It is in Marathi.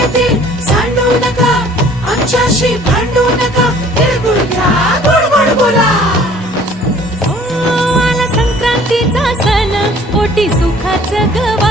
येते सांडू नका, आमच्याशी भांडू नका, तिळगुळ घ्या, गोड गोड बोला. आला संक्रांतीचा सण, पोटी सुखाचं गवा.